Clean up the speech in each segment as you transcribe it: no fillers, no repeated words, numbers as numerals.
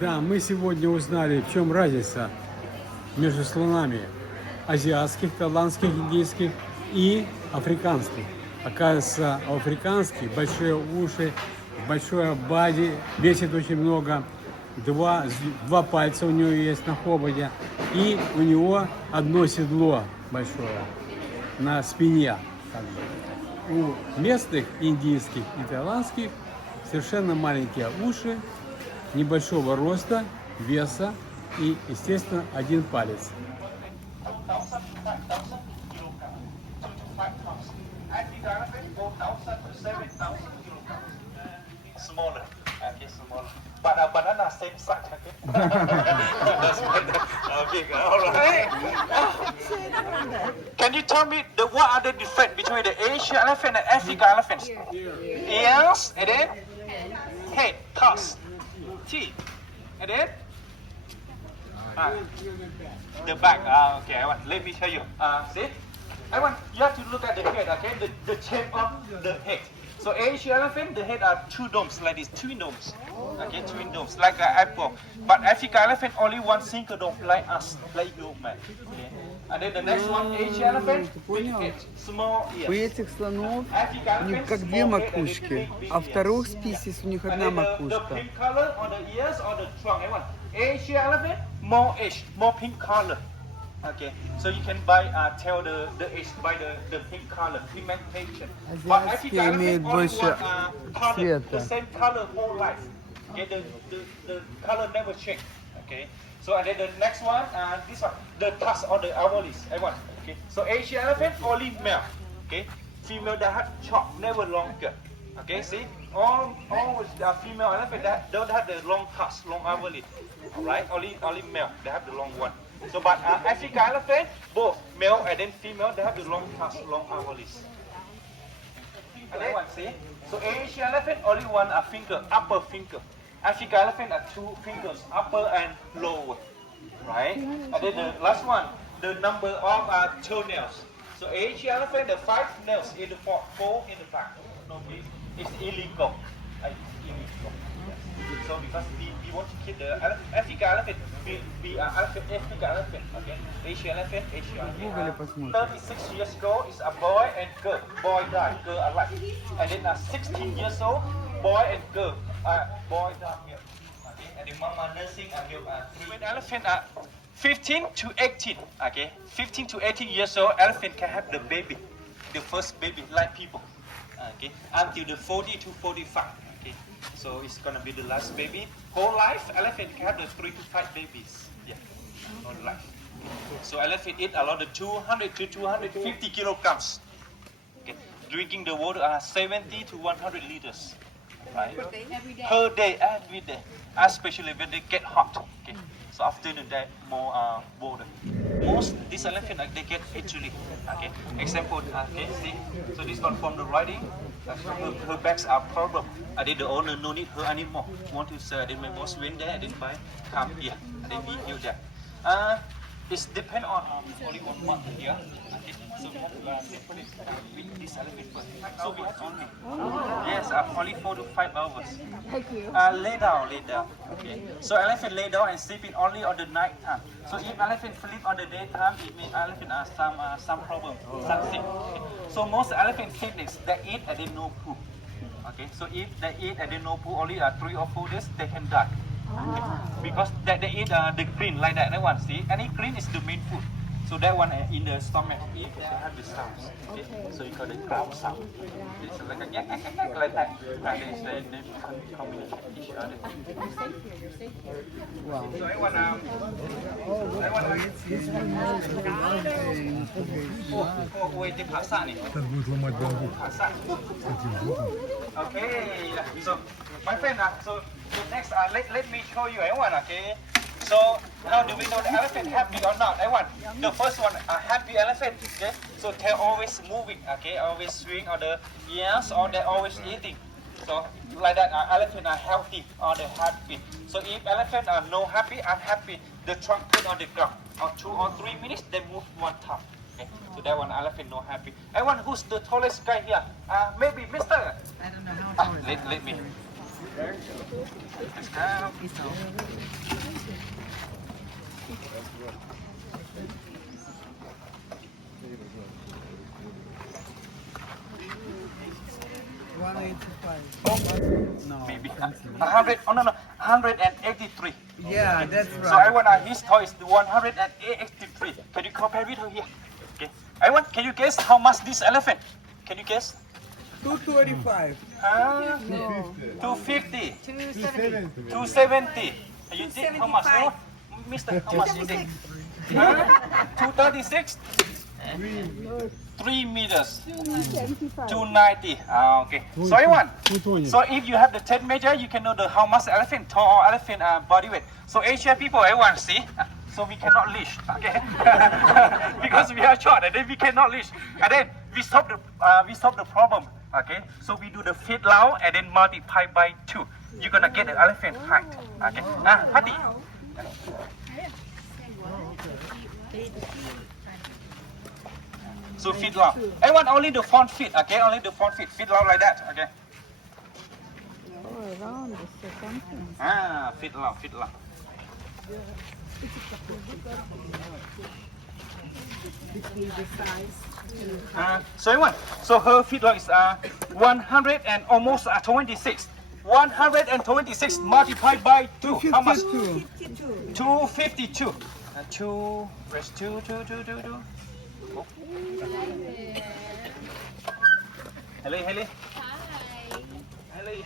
Да, мы сегодня узнали, в чем разница между слонами азиатских, таиландских, индийских и африканских. Оказывается, африканский, большие уши, большое бади, весит очень много, два пальца у него есть на хоботе, и у него одно седло большое на спине. У местных индийских и таиландских совершенно маленькие уши, небольшого роста, веса и, естественно, один палец. Smaller, okay, smaller. But a banana same size, okay? That's okay, all right. Can you tell me what are the difference between the Asian elephant and African elephants? Ears, and then head, tusks, teeth, and then the back. Okay, let me show you. See? You have to look at the head, okay? The shape of the head. So Asian elephant, the head are two domes, like this, twin domes. Okay, twin domes, like an apple. But African elephant, only one single dome, like us, like you, man. Okay. And then the next one, Asian elephant, big head, small У ears. этих слонов African у них elephant, как две small head, and макушки, then big а ears. вторых списис у них And одна then the макушка. pink color on the ears or the trunk, everyone. Asian elephant, more edge, more pink color. Okay, so you can tell the age by the pink color, pigmentation. But African Азиатские имеют elephant only больше one color, the цвета. same color whole life. Okay, the color never change. Okay, so and then the next one, this one, the tusk on the owlies, everyone. Okay, so Asian elephant only male. Okay, female that have short, never longer. Okay, see, all female elephant that don't have the long tusk, long owlies. All right, only male they have the long one. So, but African elephant, both male and then female, they have the long tusks, long owlies. And then, see? So Asian elephant only one finger, upper finger. African elephant are two fingers, upper and lower, right? And then the last one, the number of toenails. So Asian elephant, the 5 nails in the front, 4 in the back. No, it's illegal. Illegal. So because we want to keep the African elephant, African elephant, okay? Asian elephant, Google посмотрим. 36 years ago is a boy and girl. Boy died, girl alive. And then 16 years old, boy and girl. Boy died here. Okay? And the mama nursing and milk 3. When elephant are 15 to 18, okay? 15 to 18 years old, elephant can have the baby, the first baby, like people. Okay? Until the 40 to 45. Okay? So it's gonna be the last baby. Whole life, elephant can have the 3 to 5 babies. Yeah, whole life. So elephant eat a lot of 200 to 250 kilograms. Okay. Drinking the water 70 to 100 liters. Right? Per day, every day. Especially when they get hot. Okay. So after the day, more water. Most this elephant they get injury. Okay. Example, okay, see. So this one from the riding. Her backs are problem. I did the owner no need her anymore. Want to sell, then my boss went there, I didn't buy. Come here, and then we heal that. It depends on only 1 month here. Okay. So we have to separate with this elephant first. So we have only yes, only 4 to 5 hours. Lay down. Okay. So elephant lay down and sleeping only on the night time. So if elephant sleep on the daytime, it means elephant has some problem, something. Okay. So most elephant siblings they eat and they no poop. Okay. So if they eat and they no poop only 3 or 4 days, they can die. Okay. Because they eat the green like that one. See, any green is the main food. So that one in the stomach, if they have the sounds. Okay. So you call it ground sound. It's like a yak like that. And they communicate each other. Вау. So I want ой, ты пасани. Сейчас будет ломать бамбук. Okay, so my friend, so next, let me show you one, okay? So how do we know the elephant happy or not? The first one, a happy elephant, okay? So they're always moving, okay? Always swing on the ears, or they're always eating. So like that, elephant are healthy or they're happy. So if elephant are no happy, unhappy, the trunk put on the ground. Or 2 or 3 minutes, they move one time. Okay, so that one elephant no happy. Who's the tallest guy here? Maybe Mister. I don't know how tall Let me. Let's go. No. Maybe 100. Oh no, 183. Yeah, that's So I right. want his toy is 183. Can you compare with her here? Okay. I want. Can you guess how much this elephant? Can you guess? 225. 250. 270. 270. You think how much? No? Mister, how much you think? 236? 3 meters. 290. Ah, okay. So I want. 220. So if you have the 10 measure, you can know the how much elephant tall or elephant body weight. So Asian people, I want see. So we cannot leash, okay? Because we are short, and then we cannot leash, and then we solve the problem, okay? So we do the feet lao and then multiply by 2. You're gonna get the elephant height, okay? Hati. So feet lao. I want only the front feet, okay? Only the front feet. Feet lao like that, okay? Around the circumference. Feet lao, feet lao. So I want. So her feet long is 100 and almost 26. 126 multiplied by 2. How much? 252. 2 press 2. Oh. Hello. Hello. Mali.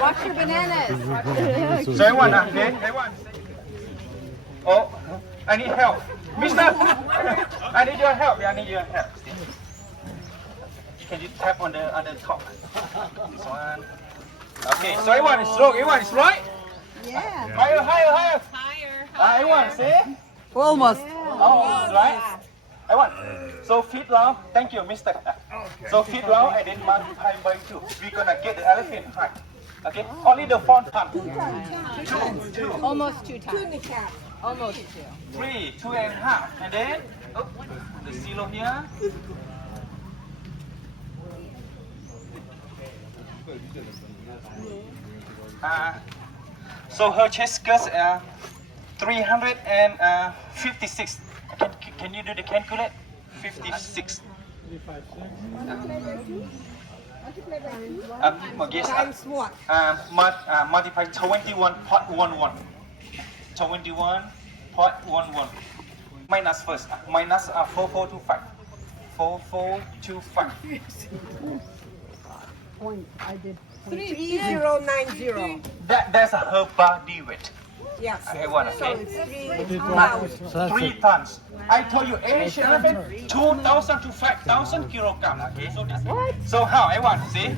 Watch your bananas. So I want, okay? I want. Oh, I need help. Mister, I need your help. I need your help. Can you tap on the top? This one. Okay, so I want is wrong. I want is right. Yeah. Higher. I want, see? Almost. Oh, right. I want. So feet long. Thank you, Mister. So feet long and then multiply by 2. We're gonna get the elephant height. Okay? Only the front part. 2. Almost 2 times. Almost 2. 3, 2.5, and then the zero here. So her chest skirt 356. Can you do the calculate? 56. Yes. Times what? Multiply 21.11. 21.11. Minus first. Minus 4425. 4425. I did. 3090. That's her body weight. Yes. I want, So okay? it's 3 tons. I told you, Asian elephant, 2,000 to 5,000 kilograms. Okay. So how I want, see?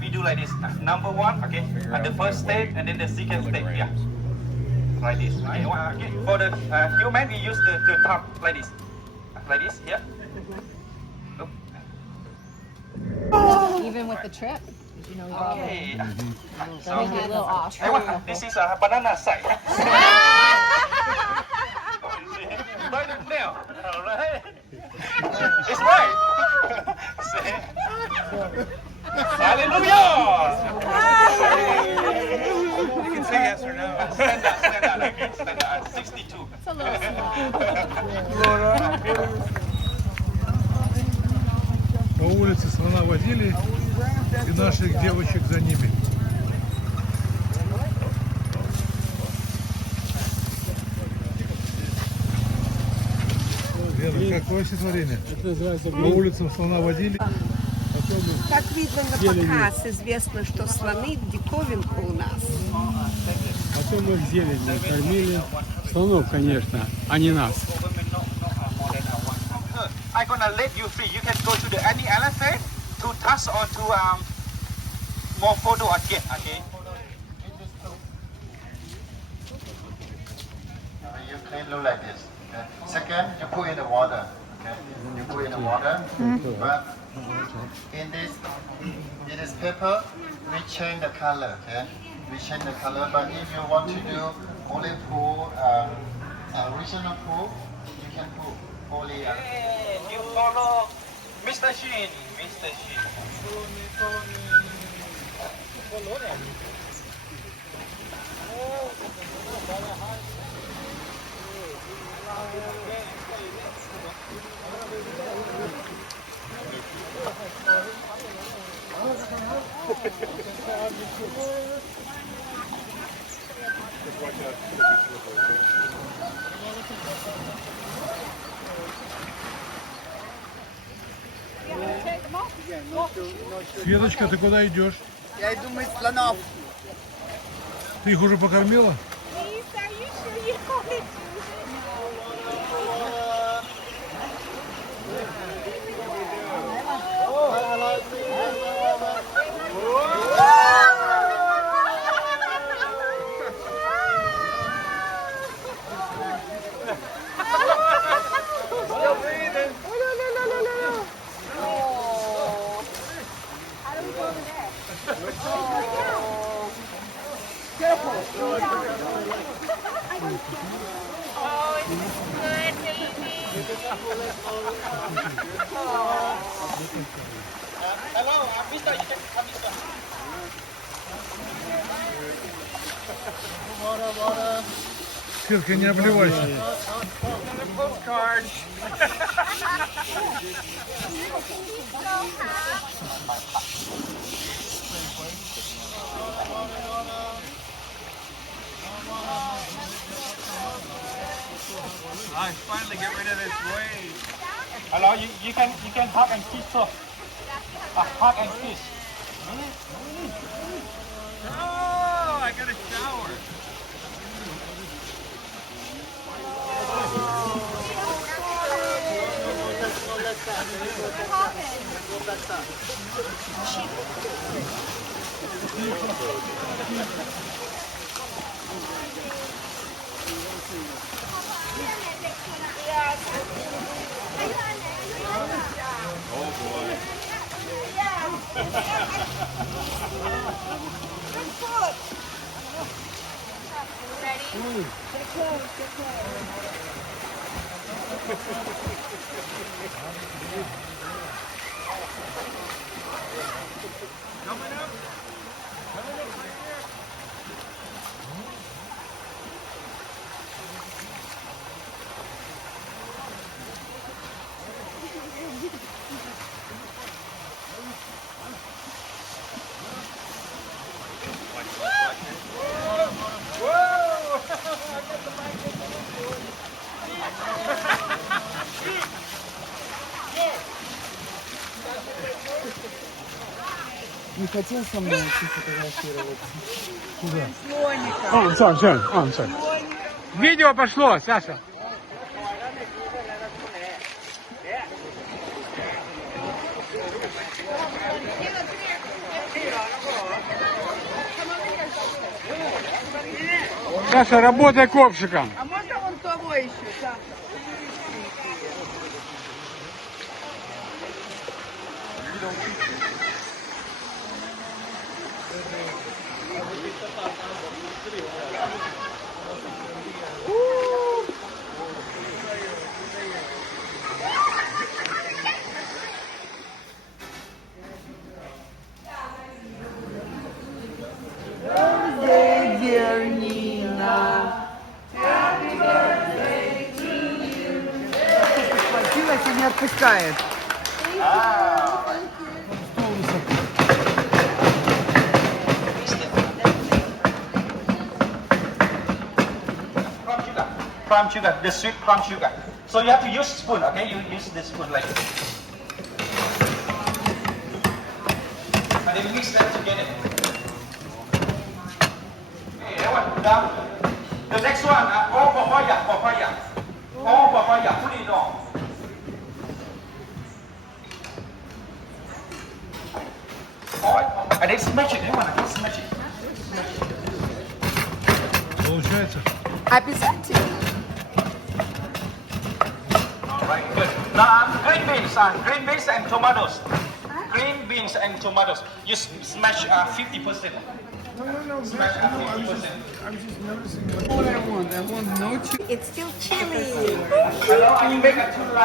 We do like this. Number 1, okay, at the first stage, and then the second stage. Yeah. Like this. Right? Okay. For the human, we use the thumb like this. Like this. Yeah. Even with the trip. Did you know we got Okay. so a little off. I want. This is a banana side. Right now. Alright. It's right. See? Hallelujah. You can say yes or no. Stand up. Okay, stand up. 62. It's a little small. По улице слона водили и наших девочек за ними. Лена, какое стихотворение? Это называется По улицам слона водили. Как видно на показ, известно, что слоны диковинка у нас. Потом мы их зеленью кормили. Слонов, конечно, а не нас. I'm gonna let you free. You can go to the any elephant to touch or to more photo again. Okay. You clean look like this. Okay. Second, you put in the water. Okay. You put in the water, but in this paper, we change the color. Okay. We change the color, but if you want to do only pool, original pool, you can put only. Hey, you follow Mr. Shin. Mr. Shin. Светочка, ты куда идешь? Я иду мыть слонов. Ты их уже покормила? Hello, Mister, you can come, Mister. Светка, не обливайся. I finally get rid of this wave. Hello, you can hug and kiss too. Hug and kiss. Oh, I got a shower. Не хотел со мной идти фотографироваться? Куда? Слоника. Все. Видео пошло, Саша. Саша, работай ковшиком. А можно вон того еще, Саша? Dear Nina, happy birthday to you. Схватилась и не отпускает. Crumb sugar, the sweet crumb sugar. So you have to use spoon, okay? You use the spoon like this. And then mix them together. Okay, that one done. The next one, all papaya. All papaya, put it on. Alright, and then smash it. That one, I can smash it. Получается? Обязательно. Alright, good. Now green beans and tomatoes. Green beans and tomatoes. You smash 50%. No. Smash 50%. I'm just noticing what I want. I want no chicken. It's still chilly. Hello, I make a 2 line.